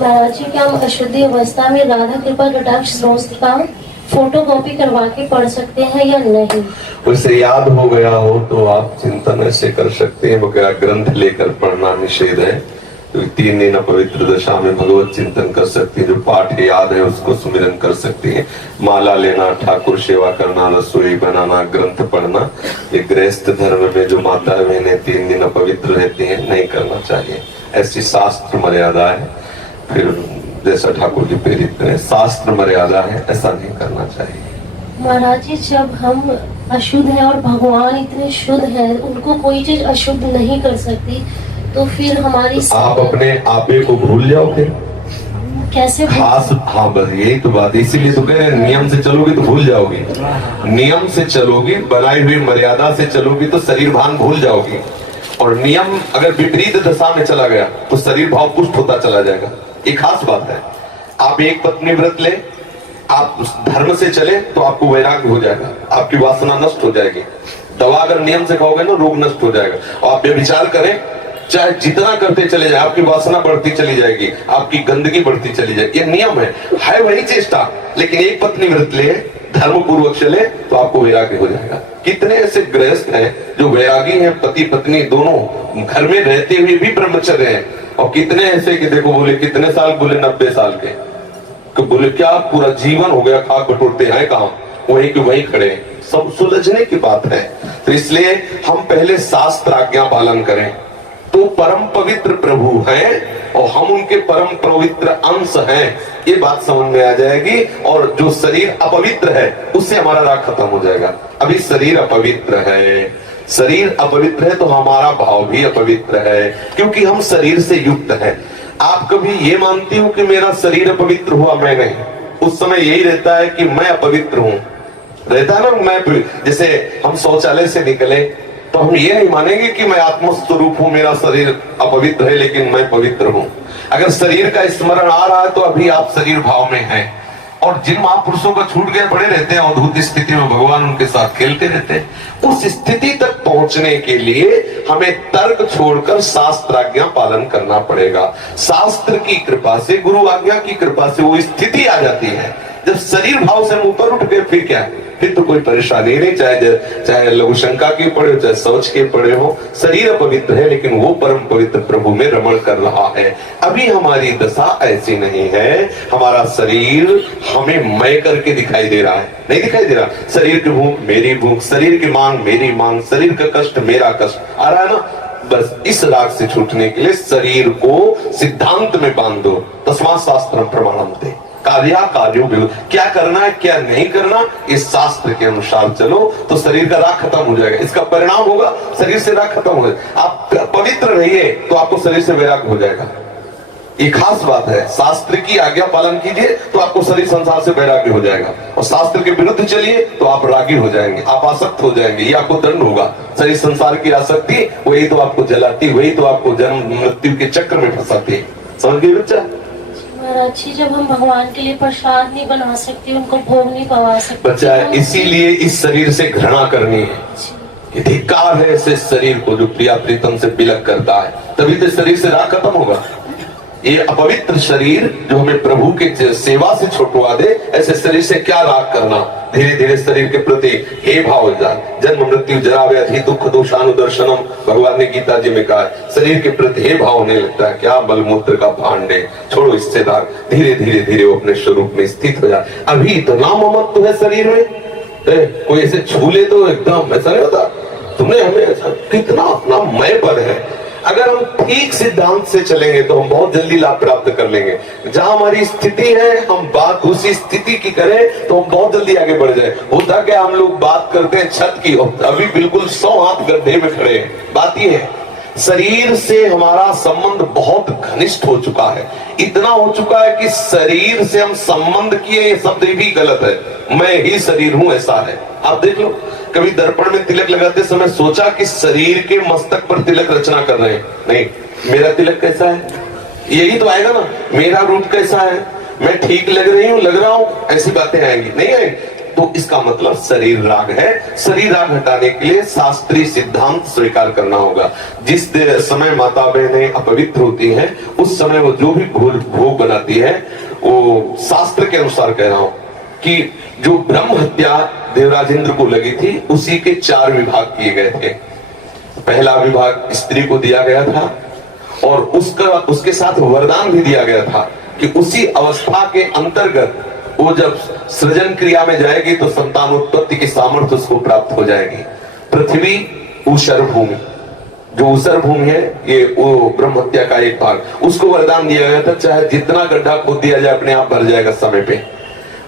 महाराज जी, क्या हम अशुद्धि अवस्था में राधा कृपा कटाक्ष स्तोत्र का फोटो कॉपी करवा के पढ़ सकते हैं या नहीं? उसे याद हो गया हो तो आप चिंतन ऐसे कर सकते हैं, वगैरह ग्रंथ लेकर पढ़ना निषेध है। तो 3 दिन पवित्र दशा में भगवत चिंतन कर सकते हैं, जो पाठ याद है उसको सुमिरन कर सकते हैं। माला लेना, ठाकुर सेवा करना, रसोई बनाना, ग्रंथ पढ़ना, ये गृहस्थ धर्म में जो माता बहनें 3 दिन पवित्र रहते हैं नहीं करना चाहिए। ऐसी शास्त्र मर्यादा है। फिर जैसा ठाकुर जी प्रेरित करें, शास्त्र मर्यादा है, ऐसा नहीं करना चाहिए। महाराज जी, जब हम अशुद्ध हैं और भगवान इतने शुद्ध हैं, उनको कोई चीज अशुद्ध नहीं कर सकती, तो फिर हमारी आप अपने आपे को भूल जाओ फिर कैसे? खास, हाँ बस यही तो बात, इसीलिए तो कह रहे हैं नियम से चलोगे तो भूल जाओगे। नियम से चलोगे, बनाई हुई मर्यादा से चलोगे तो शरीर भान भूल जाओगे। और नियम अगर विपरीत दशा में चला गया तो शरीर भाव पुष्ट होता चला जाएगा। ये खास बात है। आप एक पत्नी व्रत ले, आप धर्म से चले तो आपको वैराग्य हो जाएगा, आपकी वासना नष्ट हो जाएगी। दवा अगर नियम से खाओगे ना, रोग नष्ट हो जाएगा। और आप व्यभिचार करें, चाहे जितना करते चले जाए, आपकी वासना बढ़ती चली जाएगी, आपकी गंदगी बढ़ती चली जाएगी। ये नियम है वही चेष्टा। लेकिन एक पत्नी व्रत ले, धर्म पूर्वक चले तो आपको वैराग्य हो जाएगा। कितने ऐसे गृहस्थ हैं जो वैरागी हैं, पति पत्नी दोनों घर में रहते हुए भी ब्रह्मचर्य हैं। और कितने ऐसे कि देखो, बोले कितने साल, बोले 90 साल के, तो बोले क्या पूरा जीवन हो गया, खाक बटोरते हैं काम, वहीं के वहीं खड़े। सब सुलझने की बात है। तो इसलिए हम पहले शास्त्र आज्ञा पालन करें, तो परम पवित्र प्रभु हैं और हम उनके परम पवित्र अंश हैं, ये बात समझ में आ जाएगी। और जो शरीर अपवित्र है उससे हमारा राग खत्म हो जाएगा। अभी शरीर अपवित्र है, शरीर अपवित्र है तो हमारा भाव भी अपवित्र है, क्योंकि हम शरीर से युक्त हैं। आप कभी ये मानती हो कि मेरा शरीर अपवित्र हुआ, मैं नहीं? उस समय यही रहता है कि मैं अपवित्र हूं, रहता है ना। मैं जैसे हम शौचालय से निकले तो हम ये नहीं मानेंगे कि मैं आत्मस्वरूप हूं, मेरा शरीर अपवित्र है लेकिन मैं पवित्र हूं। अगर शरीर का स्मरण आ रहा है तो अभी आप शरीर भाव में हैं। और जिन महापुरुषों को छूट गए पड़े रहते हैं अद्भुत स्थिति में, भगवान उनके साथ खेलते रहते हैं। उस स्थिति तक पहुंचने के लिए हमें तर्क छोड़कर शास्त्र आज्ञा पालन करना पड़ेगा। शास्त्र की कृपा से, गुरु आज्ञा की कृपा से वो स्थिति आ जाती है। जब शरीर भाव से हम ऊपर उठ गए फिर क्या है? फिर तो कोई परेशानी नहीं, चाहे लघु शंका के पड़े हो, चाहे शौच के पड़े हो। शरीर अपवित्र है लेकिन वो परम पवित्र प्रभु में रमण कर रहा है। अभी हमारी दशा ऐसी नहीं है। हमारा शरीर हमें मय करके दिखाई दे रहा है, नहीं दिखाई दे रहा। शरीर की भूख मेरी भूख, शरीर की मांग मेरी मांग, शरीर का कष्ट मेरा कष्ट आ रहा है ना। बस इस राग से छूटने के लिए शरीर को सिद्धांत में बांध दो। तस्मात् शास्त्रम प्रमाणम कार्या कार्यो, क्या करना है क्या नहीं करना, इस शास्त्र के अनुसार चलो तो शरीर का राग खत्म हो जाएगा। इसका परिणाम होगा शरीर से राग खत्म हो जाएगा। आप पवित्र रहिए तो आपको शरीर से वैराग हो जाएगा। ये खास बात है। शास्त्र की आज्ञा पालन कीजिए तो आपको शरीर संसार से वैराग्य हो जाएगा। और शास्त्र के विरुद्ध चलिए तो आप रागी हो जाएंगे, आप आसक्त हो जाएंगे, ये आपको दंड होगा। शरीर संसार की आसक्ति वही तो आपको जलाती, वही तो आपको जन्म मृत्यु के चक्र में फंसाती है। समझ गए बच्चा? महाराज जी, जब हम भगवान के लिए प्रसाद नहीं बना सकते, उनको भोग नहीं पवा सकते बच्चा, इसीलिए इस शरीर से घृणा करनी है कि धिक्कार है ऐसे शरीर को जो प्रिया प्रीतम से बिलक करता है, तभी तो शरीर से राग खत्म होगा। ये अपवित्र शरीर जो हमें प्रभु के सेवा से छुटवा दे, ऐसे शरीर से क्या राग करना। धीरे धीरे शरीर के प्रति हे भाव जाए। जन्म मृत्यु जरा व्याधि दुख दोषानुदर्शनम, भगवान ने गीता जी में कहा, शरीर के प्रति हे भाव होने लगता है। क्या मलमूत्र का भांड है, छोड़ो इससे राग। धीरे धीरे धीरे वो अपने स्वरूप में स्थित हो जाए। अभी इतना ममत्व है शरीर में, कोई ऐसे छू ले तो एकदम ऐसा नहीं होता। तुमने हमें कितना अपना मय पर है। अगर हम ठीक सिद्धांत से चलेंगे तो हम बहुत जल्दी लाभ प्राप्त कर लेंगे। जहां हमारी स्थिति है, हम बात उसी स्थिति की करें तो हम बहुत जल्दी आगे बढ़ जाए। होता क्या, हम लोग बात करते हैं छत की, अभी बिल्कुल 100 हाथ गड्ढे में खड़े हैं। बात ये है, शरीर से हमारा संबंध बहुत घनिष्ठ हो चुका है। इतना हो चुका है कि शरीर से हम संबंध किए, ये शब्द भी गलत है। मैं ही शरीर हूं, ऐसा है। आप देख लो, कभी दर्पण में तिलक लगाते समय सोचा कि शरीर के मस्तक पर तिलक रचना कर रहे हैं? नहीं। मेरा तिलक कैसा है, यही तो आएगा ना। मेरा रूप कैसा है, मैं ठीक लग रही हूं, लग रहा हूं, ऐसी बातें आएंगी नहीं आएंगी। तो इसका मतलब शरीर राग है। शरीर राग हटाने के लिए शास्त्रीय सिद्धांत स्वीकार करना होगा। जिस समय माता बहनें अपवित्र होती हैं, उस समय वो जो भी भोग बनाती है, वो शास्त्र के अनुसार कह रहा हूं कि जो ब्रह्म हत्या देवराजेंद्र को लगी थी, उसी के 4 विभाग किए गए थे। पहला विभाग स्त्री को दिया गया था और उसके साथ वरदान भी दिया गया था कि उसी अवस्था के अंतर्गत वो जब सृजन क्रिया में जाएगी तो संतानोत्पत्ति की सामर्थ्य उसको प्राप्त हो जाएगी। पृथ्वी ऊषर भूमि, जो ऊषर भूमि है, ये वो ब्रह्म हत्या का एक भाग, उसको वरदान दिया गया था, चाहे जितना गड्ढा खोद दिया जाए अपने आप भर जाएगा समय पे।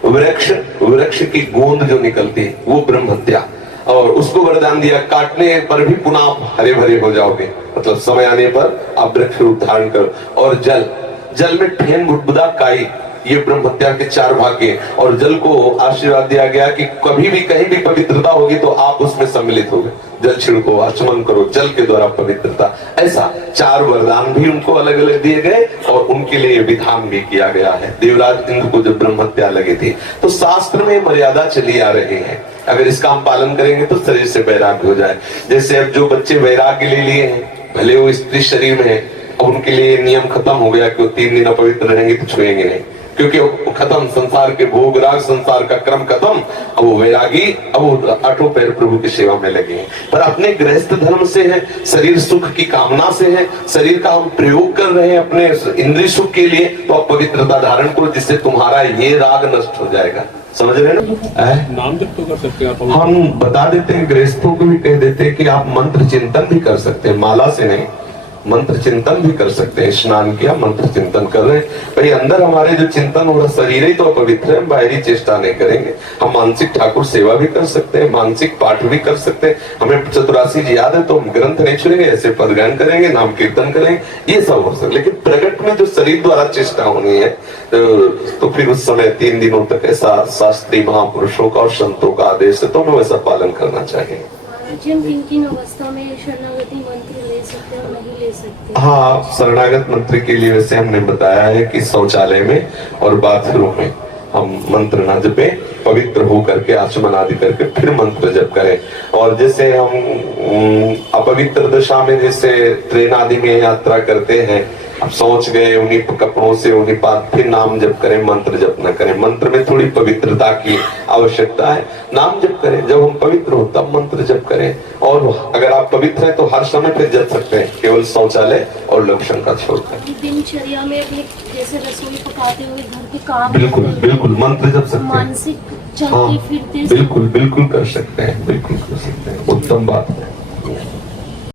वृक्ष की गोंद जो निकलती है वो ब्रह्म हत्या, और उसको वरदान दिया काटने पर भी पुनः आप हरे भरे हो जाओगे, मतलब समय आने पर आप वृक्ष रूप धारण करो। और जल में ठेन बुदबुदा काई, ये ब्रह्म हत्या के 4 भाग के। और जल को आशीर्वाद दिया गया कि कभी भी कहीं भी पवित्रता होगी तो आप उसमें सम्मिलित होगे, जल छिड़को, आचमन करो, जल के द्वारा पवित्रता। ऐसा 4 वरदान भी उनको अलग अलग दिए गए और उनके लिए विधान भी किया गया है। देवराज इंद्र को जब ब्रह्म हत्या लगी थी तो शास्त्र में मर्यादा चली आ रही है, अगर इसका हम पालन करेंगे तो शरीर से वैराग्य हो जाए। जैसे अब जो बच्चे वैराग्य ले लिए हैं, भले वो स्त्री शरीर में है, उनके लिए नियम खत्म हो गया कि वो 3 दिन अपवित्र रहेंगे तो छुएंगे नहीं, क्योंकि वो खत्म, संसार के भोग राग, संसार का क्रम खत्म। अब वो वैरागी, अब वो 8 पैर प्रभु की सेवा में लगे हैं। पर अपने गृहस्थ धर्म से है, शरीर सुख की कामना से है, शरीर का हम प्रयोग कर रहे हैं अपने इंद्रिय सुख के लिए, तो आप पवित्रता धारण करो, जिससे तुम्हारा ये राग नष्ट हो जाएगा। समझ रहे हैं ना? नाम जप तो कर सकते हैं आप। हम बता देते हैं, गृहस्थों को भी कह देते हैं कि आप मंत्र चिंतन भी कर सकते हैं, माला से नहीं, मंत्र चिंतन भी कर सकते हैं। स्नान किया, मंत्र चिंतन कर रहे हैं, भाई अंदर हमारे जो चिंतन हो रहा, शरीर ही तो अपवित्र है, बाहरी चेष्टा नहीं करेंगे। हम मानसिक ठाकुर सेवा भी कर सकते हैं, मानसिक पाठ भी कर सकते हैं। हमें चतुरासी जी याद है तो हम ग्रंथ नहीं छुएंगे, ऐसे पदगान करेंगे, नाम कीर्तन करेंगे, ये सब हो सकता। लेकिन प्रकट में जो शरीर द्वारा चेष्टा होनी है तो फिर उस समय 3 दिनों तक ऐसा शास्त्रीय महापुरुषों का और संतों का आदेश है, तो हमें वैसा पालन करना चाहिए। जिन किन अवस्था में शरणागति मंत्र ले सकते हैं और नहीं ले सकते? हाँ, शरणागत मंत्र के लिए वैसे हमने बताया है कि शौचालय में और बाथरूम में हम मंत्र न जपे, पवित्र हो करके आचमन आदि करके फिर मंत्र जप करें। और जैसे हम अपवित्र दशा में जैसे ट्रेन आदि में यात्रा करते हैं, अब सोच गए उन्हीं कपड़ों से उन्हीं पास, फिर नाम जप करें, मंत्र जप न करें। मंत्र में थोड़ी पवित्रता की आवश्यकता है, नाम जप करें, जब हम पवित्र हो तब मंत्र जप करें। और अगर आप पवित्र हैं तो हर समय फिर जप सकते हैं, केवल शौचालय और लक्षण का छोड़कर। दिनचर्या में अपने जैसे रसोई पकाते हुए घर के काम, बिल्कुल बिल्कुल मंत्र जप सकते हैं, मानसिक चलते हाँ, फिरते बिल्कुल कर सकते हैं, बिल्कुल कर सकते हैं, उत्तम बात है।